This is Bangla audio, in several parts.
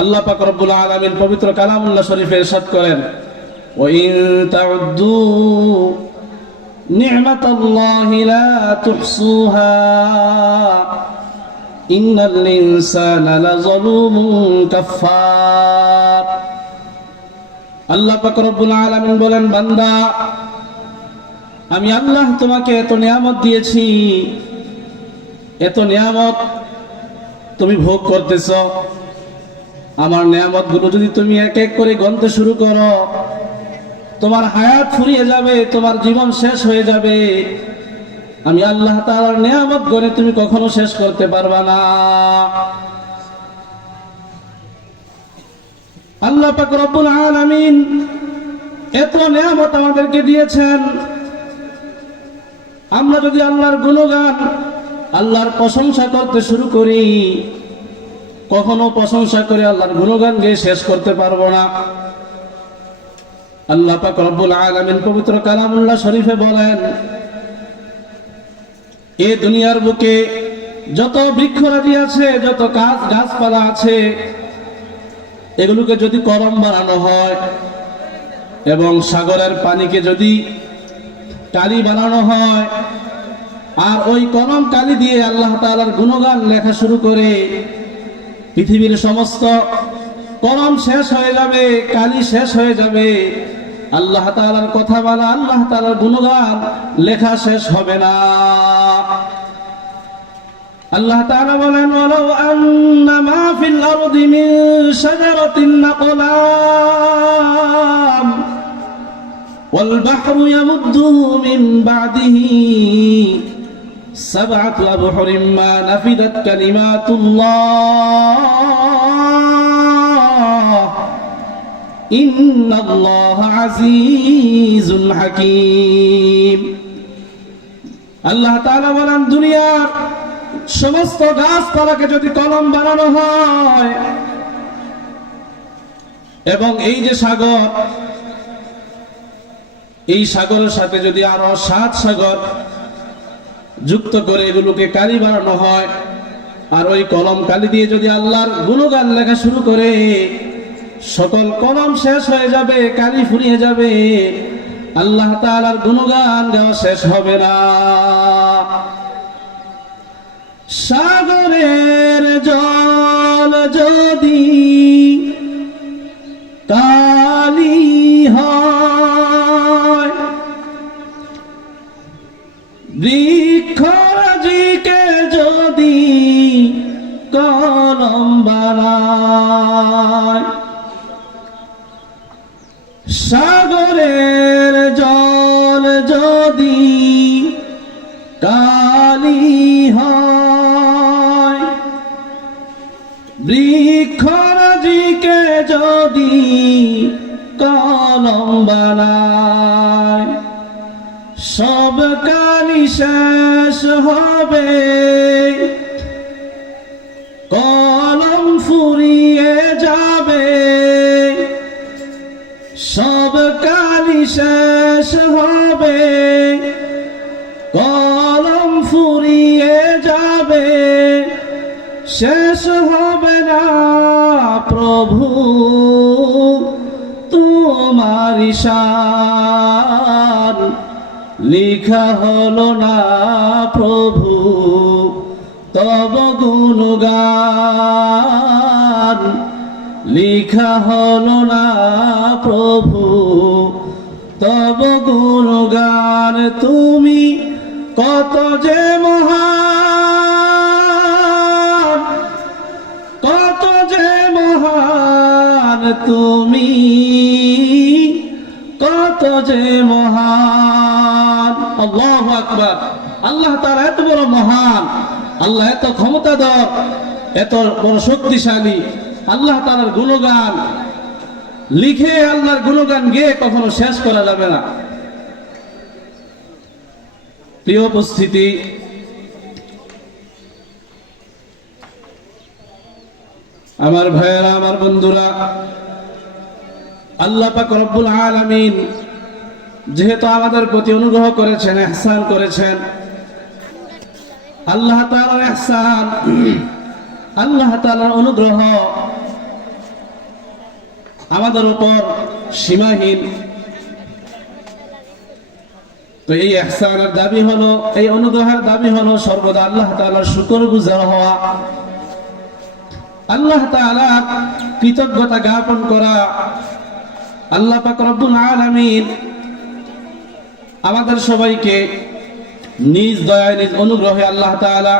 আল্লাহ পাক রব্বুল আলামিন পবিত্র কালামুল্লাহ শরীফে ইরশাদ করেন, ওয়া ইন তাউদ্দু নি'মাতাল্লাহি লা তুহসুহা ইন্নাল ইনসানা লাযালুমুন কাফফার। আল্লাহ পাক রব্বুল আলামিন বলেন, বান্দা, আমি আল্লাহ তোমাকে এত নিয়ামত দিয়েছি, এত নিয়ামত তুমি ভোগ করতেছ। আমার নিয়ামতগুলো যদি তুমি এক এক করে গণতে শুরু করো, তোমার হায়াত ফুরিয়ে যাবে, তোমার জীবন শেষ হয়ে যাবে। আমি আল্লাহ তাআলার নিয়ামত গণে তুমি কখনো শেষ করতে পারবা না। আল্লাহ পাক রব্বুল আলামিন এত নিয়ামত আমাদেরকে দিয়েছেন। আমরা যদি আল্লাহর গুণগান, আল্লাহর প্রশংসা করতে শুরু করি, কখনো প্রশংসা করে আল্লাহর গুণগান গেয়ে শেষ করতে পারবো না। আল্লাহ পাক রব্বুল আলামিন পবিত্র কালামুল্লাহ শরীফে বলেন, এই দুনিয়ার বুকে যত বৃক্ষরাজি আছে, যত গাছপালা আছে, এগুলোকে যদি কলম বানানো হয় এবং সাগরের পানিকে যদি কালি বানানো হয়, আর ওই কলম কালি দিয়ে আল্লাহ তাআলার গুণগান লেখা শুরু করে, পৃথিবীর সমস্ত কলম শেষ হয়ে যাবে, কালি শেষ হয়ে যাবে, আল্লাহ তাআলার কথা বলা, আল্লাহ তাআলার গুণগান লেখা শেষ হবে না। আল্লাহ তাআলা বলেন, ওয়ালাউ আন্না মা ফিল আরদি মিন শাজারাতিন আকলাম ওয়াল বাহরু ইয়ামুদ্দুহু মিন বা'দিহি সাবআতু আবহুরিন মা নাফিদাত কালিমাতুল্লাহ ইন্নাল্লাহা আজিজুল হাকীম। আল্লাহ তাআলা বলেন, দুনিয়ার সমস্ত গাছপালাকে যদি কলম বানানো হয় এবং এই যে সাগর, এই সাগরের সাথে যদি আরো 7 সাগর যুক্ত করে এগুলোকে কালি বানানো হয়, আর ওই কলম কালি দিয়ে যদি আল্লাহর গুণগান লেখা শুরু করে, সকল কলম শেষ হয়ে যাবে, কালি ফুরিয়ে যাবে, আল্লাহ তাআলার গুণগান গাওয়া শেষ হবে না। সাগরের জল যদি কালি হয়, বৃক্ষরাজিকে যদি কলম বানায়, সাগরের জল যদি কালি হয়, বৃক্ষরাজিকে যদি কলম বানায়, সব কালি শেষ হবে, কলম ফুরিয়ে যাবে, সব কালি শেষ হবে, কলম ফুরিয়ে যাবে, শেষ হবে না প্রভু তোমার শান, লিখা হলো না প্রভু তব গুণগান, লিখা হলো না প্রভু তব গুণগান। তুমি কত যে মহান, কত যে মহান, তুমি কত যে মহান। আল্লাহু আকবার। আল্লাহ তাআলা এত বড় মহান, আল্লাহ এত ক্ষমতাধর, এত বড় শক্তিশালী। আল্লাহ তাআলার গুণগান লিখে, আল্লাহর গুণগান গেয়ে কখনো শেষ করা যাবে না। প্রিয় উপস্থিতি, আমার ভাইয়েরা, আমার বন্ধুরা, আল্লাহ পাক রব্বুল আলামিন যেহেতু আমাদের প্রতি অনুগ্রহ করেছেন, ইহসান করেছেন, আল্লাহ তাআলার ইহসান, আল্লাহ তাআলার অনুগ্রহ আমাদের উপর সীমাহীন। তো এই ইহসানের দাবি হলো, এই অনুগ্রহের দাবি হলো সর্বদা আল্লাহ তাআলার শুকরগুজার হওয়া, আল্লাহ তাআলার কৃতজ্ঞতা জ্ঞাপন করা। আল্লাহ পাক রব্বুল আলামিন আমাদের সবাইকে নিজ দয়ায় নিজ অনুগ্রহে আল্লাহ তাআলা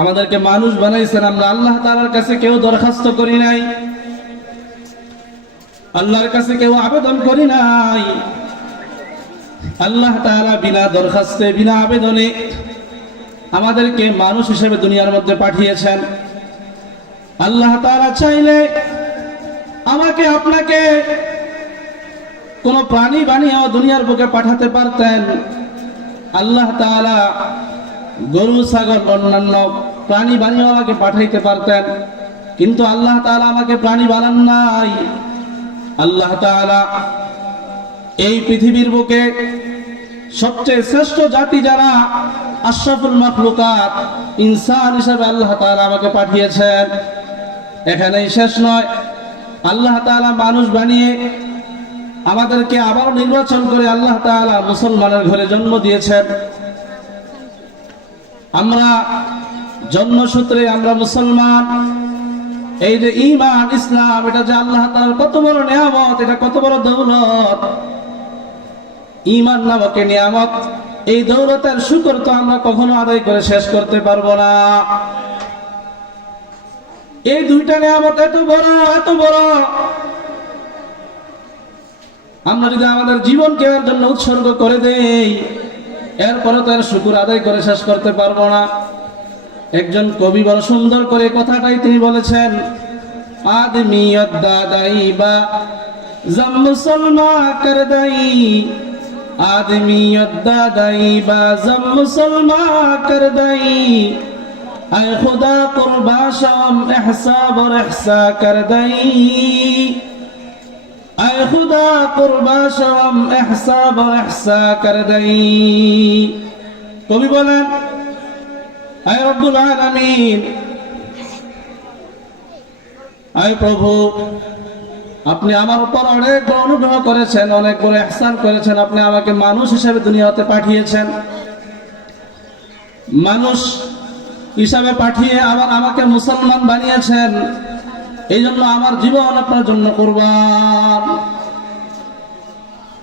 আমাদেরকে মানুষ বানাইছেন। আমরা আল্লাহ তাআলার কাছে কেউ দরখাস্ত করি নাই, আল্লাহর কাছে কেউ আবেদন করি নাই। আল্লাহ তাআলা বিনা দরখাস্তে বিনা আবেদনে আমাদেরকে মানুষ হিসেবে দুনিয়ার মধ্যে পাঠিয়েছেন। আল্লাহ তাআলা চাইলে আমাকে আপনাকে কোন প্রাণী বানিয়ে দুনিয়ার বুকে পাঠাতে পারতেন। আল্লাহ তাআলা গরু ছাগল অন্যান্য প্রাণী বানিয়ে আমাকে পাঠাইতে পারতেন, কিন্তু আল্লাহ তাআলা আমাকে প্রাণী বানান নাই। আল্লাহ তাআলা এই পৃথিবীর বুকে সবচেয়ে শ্রেষ্ঠ জাতি যারা আশরাফুল মাখলুকাত ইনসান হিসেবে আল্লাহ তাআলা আমাকে পাঠিয়েছেন। এখানেই শেষ নয়, আল্লাহ তাআলা মানুষ বানিয়ে আমাদেরকে আবার নির্বাচন করে আল্লাহ তাআলা মুসলমানের ঘরে জন্ম দিয়েছেন। আমরা জন্মসূত্রে আমরা মুসলমান। এই যে ঈমান ইসলাম, এটা যে আল্লাহ তাআলার কত বড় নিয়ামত, এটা কত বড় দৌলত। ঈমান নামক নিয়ামত, এই দৌলতের শুকর তো আমরা কখনো আদায় করে শেষ করতে পারবো না। এই দুইটা নিয়ামত এত বড়, এত বড়, আমরা যদি আমাদের জীবনকে এর জন্য উৎসর্গ করে দেই, এরপরে তো এর শুকর আদায় করে শেষ করতে পারবো না। একজন কবি বড় সুন্দর করে কথাটাই তিনি বলেছেন, আদমিয়ত দাদাই বা জম মুসলমা কর দাই, আদমিয়ত দাদাই বা জম মুসলমা কর দাই, আয় খুদা কুরবা শাম ইহসাব और ইহসা কর দাই, আয় খুদা কুরবা শাম ইহসাব और ইহসা কর দাই। কবি বলেন, আয় রব্বুল আলামিন, আয় প্রভু, আপনি আমার উপর অনেক বড় অনুগ্রহ করেছেন, অনেক বড় ইহসান করেছেন। আপনি আমাকে মানুষ হিসেবে দুনিয়াতে পাঠিয়েছেন। মানুষ হিসাবে পাঠিয়ে আবার আমাকে মুসলমান বানিয়েছেন। এই জন্য আমার জীবন আপনার জন্য কুরবান।